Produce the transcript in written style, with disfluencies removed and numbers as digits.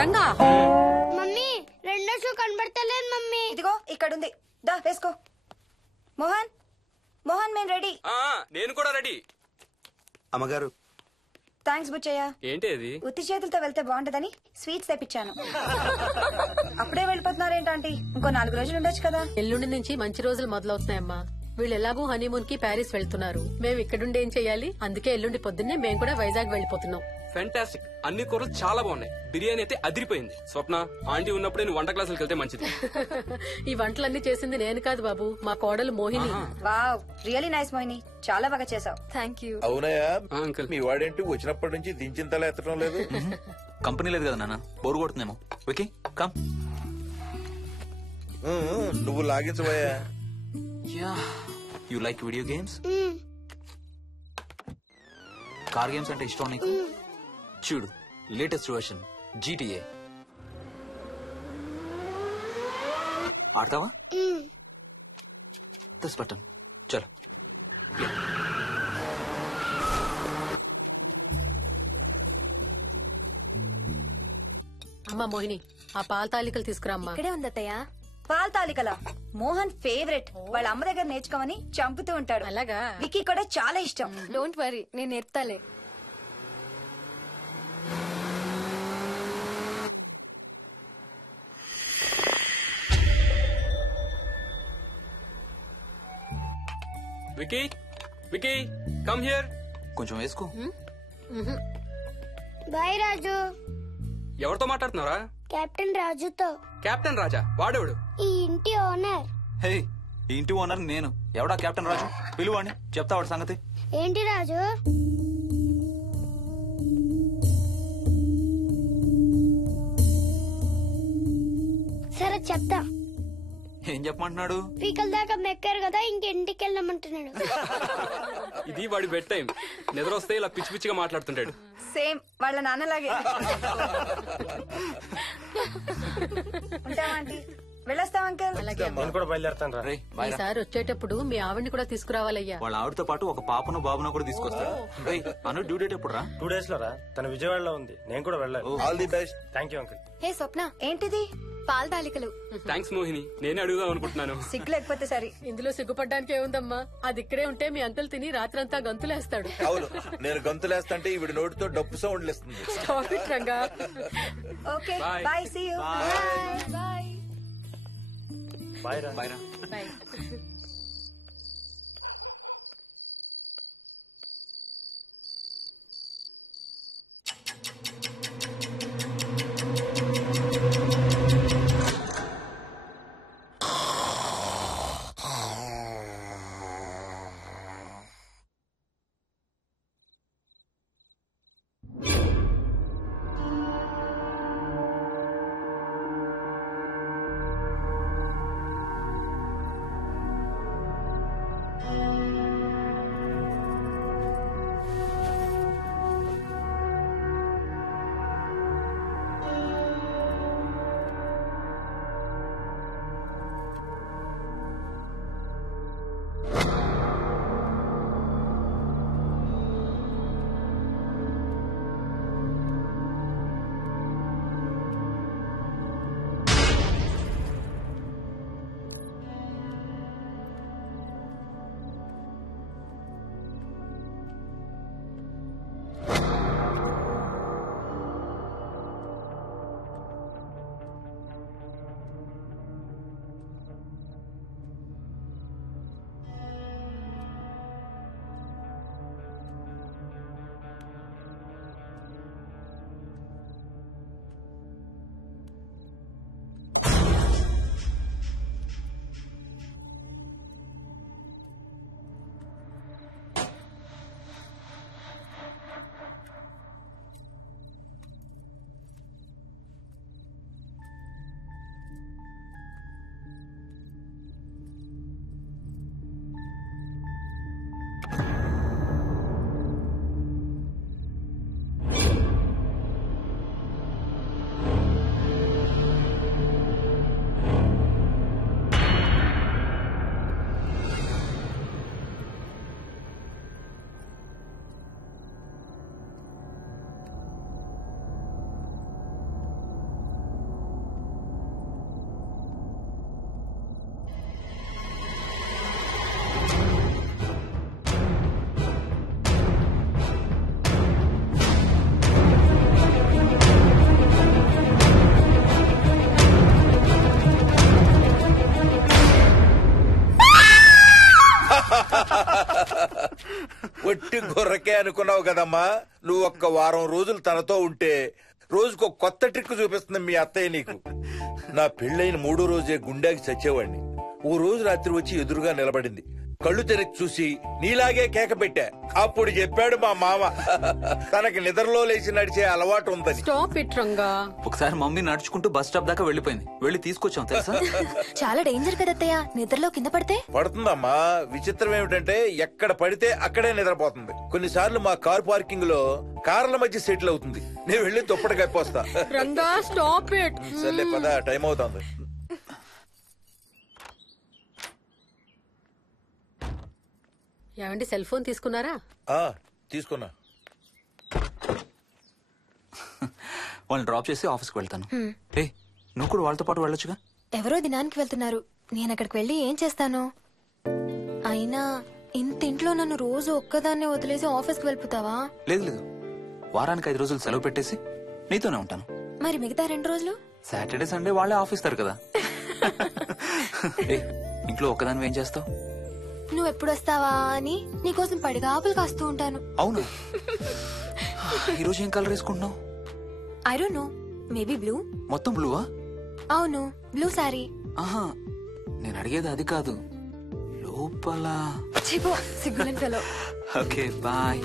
Ranga mummy రెండో shoe కనబడతలేదు mummy. ఇదిగో ఇక్కడుంది, దా వేసుకో. మోహన్ మోహన్ మేము రెడీ. నేను కూడా రెడీ. అమ్మగారు థ్యాంక్స్ బుచ్చయ్య. ఏంటి అది? ఉత్తి చేతులతో వెళ్తే బాగుంటదని స్వీట్స్ తెప్పించాను. అప్పుడే వెళ్ళిపోతున్నారేంటి? ఇంకో 4 రోజులు ఉండొచ్చు కదా. ఎల్లుండి నుంచి మంచి రోజులు మొదలవుతున్నాయమ్మా. వీళ్ళు ఎలాగూ హనీమూన్ కి ప్యారిస్ వెళ్తున్నారు. మేము ఇక్కడుండి ఏం చెయ్యాలి? అందుకే ఎల్లుండి పొద్దున్నే మేము కూడా వైజాగ్ వెళ్ళిపోతున్నాం. ఫెంటాస్టిక్. అన్ని కూరలు చాలా బాగున్నాయి. బిర్యానీ అయితే అదిరిపోయింది. స్వప్న, ఆంటీ ఉన్నప్పుడే నువ్వు వంట క్లాసులకు వెళ్తే మంచిది. ఈ వంటలన్నీ చేసింది నేను కాదు బాబు, మా కోడలు Mohini. Wow, really nice Mohini, చాలా బాగా చేసావు. Thank you. అవునయ్యా, అంకుల్ మీ వాడేంటి వచ్చినప్పటి నుంచి దించిన తల ఎత్తడం లేదు? కంపెనీ లేదు కదా నాన్న, బోరు కొడుతుందేమో. Okay come. నువ్వు లాగించబోయా? You like video games? Car games అంటే ఇష్టం నీకు? చూడు, లేటెస్ట్ వర్షన్ GTA ఆడతావా? దిస్ బటన్ చలో. అమ్మా మోహిని, ఆ పాల తాలికలు తీసుకురామ్మా. ఇక్కడే ఉందత్తయ్య. పాల్ తాలికల మోహన్ ఫేవరెట్. వాళ్ళ అమ్మ దగ్గర నేర్చుకోమని చంపుతూ ఉంటాడు. అలాగా? విక్కీ కూడా చాలా ఇష్టం. డోంట్ వరీ, నేను నేర్పుతాలే. Vicky, Vicky come here. కొంచెం వేసుకో. బాయ్ రాజు. ఎవరితో మాట్లాడుతున్నారా? కెప్టెన్ రాజుతో. కెప్టెన్ రాజా? వాడేవాడు? ఈ ఇంటి ఓనర్. హే, ఈ ఇంటి ఓనర్ నేను. ఎవడా కెప్టెన్ రాజు? పిలువాడిని, చెప్తా వాడి సంగతి. ఏంటి రాజు? సరే చెప్తా. ఏం చెప్పమంటున్నాడు? పీకల దాకా మెక్కారు కదా, ఇంటికి వెళ్ళమంటున్నాడు. ఇది వాడి బెడ్ టైం. నిద్ర వస్తే ఇలా పిచ్చి పిచ్చిగా మాట్లాడుతుంటాడు. సేమ్ వాళ్ళ నాన్నలాగే. ఉంటావా ఆంటీ? వెళ్ళొస్తాం అంకల్. నేను కూడా బయలుదేరుతాను. రే బాయ్ రా. ఈసారి వచ్చేటప్పుడు మీ ఆవిడ్ని కూడా తీసుకురావాలయ్యా. వాళ్ళ ఆవిడతో పాటు ఒక పాపను బాబును కూడా తీసుకొస్తాడు. రేయ్, అను డ్యూ డేట్ ఎప్పుడు రా? 2 days లో రా. తన విజయవాడలో ఉంది, నేను కూడా వెళ్ళాలి. All the best. Thank you uncle. Hey Swapna, ఏంటిది? పాల తాలికలు. థ్యాంక్స్ మోహిని, నేనే అడుగుదాం అనుకుంటున్నాను. సిగ్గు లేకపోతే సరే. ఇందులో సిగ్గుపడ్డానికి ఏముందమ్మా? అది ఇక్కడే ఉంటే మీ అంకుల్ తిని రాత్రంతా గంతులేస్తాడు. అవును, నేను గంతులేస్తంటే ఈవిడ నోటితో డప్పు సౌండ్లు ఇస్తుంది. Stop it, Ranga. Okay Bye. Bye, see you. Bye. Bye రా. బాయ్ రా. Bye. ఉట్టి గొర్రకే అనుకున్నావు కదమ్మా. నువ్వు ఒక్క వారం రోజులు తనతో ఉంటే రోజుకో కొత్త ట్రిక్ చూపిస్తుంది మీ అత్తయ్య నీకు. నా పెళ్ళైన 3వ రోజే గుండెకి చచ్చేవాడిని. ఓ రోజు రాత్రి వచ్చి ఎదురుగా నిలబడింది. కళ్ళు తెరిచి చూసి నీలాగే కేక పెట్టా. అప్పుడు చెప్పాడు మా మామ తనకి నిద్రలో లేచి నడిచే అలవాటు ఉందని. Stop it Ranga. ఒకసారి మమ్మీ నడుచుకుంటూ బస్ స్టాప్ దాకా వెళ్ళిపోయింది. వెళ్ళి తీసుకొచ్చాం తెలుసా. చాలా డేంజర్ కదా అత్తయ్య, నిద్రలో కింద పడితే. పడుతుందమ్మా. విచిత్రం ఏమిటంటే ఎక్కడ పడితే అక్కడే నిద్రపోతుంది. కొన్నిసార్లు మా కార్ పార్కింగ్ లో కార్ల మధ్య సెటిల్ అవుతుంది. నేను వెళ్ళి దుప్పటి కప్పొస్తా. Ranga stop it. సర్లే పద, టైం అవుతుంది. ఏమండి సెల్ ఫోన్ తీసుకున్నారా? తీసుకున్నా. వాళ్ళని డ్రాప్ చేసి ఆఫీస్కి వెళ్తాను. ఏ నువ్వు కూడా వాళ్ళతో పాటు వెళ్ళొచ్చుగా. ఎవరో దినానికి వెళ్తున్నారు, నేను అక్కడికి వెళ్ళి ఏం చేస్తాను? అయినా ఇంత ఇంట్లో నన్ను రోజు ఒక్కదాన్నే వదిలేసి ఆఫీస్కి వెళ్ళిపోతావా? లేదు లేదు, వారానికి 5 రోజులు సెలవు పెట్టేసి నీతోనే ఉంటాను. మరి మిగతా 2 రోజులు? సాటర్డే సండే వాళ్ళే ఆఫీస్ తారు కదా. ఏ ఇంట్లో ఒక్కదాని ఏం చేస్తావు? నువ్వు ఎప్పుడు వస్తావా అని నీకోసం పడిగాపులు కాస్తూ ఉంటాను. అవును. ఈరోజు ఏం కలర్ వేసుకుంటున్నావు? I don't know, maybe blue. మొత్తం బ్లూవా? అవును, బ్లూ సారీ. ఆహా, నేను అడిగేది అది కాదు, లోపల. సిగ్గులేని ఫెలో. Okay bye.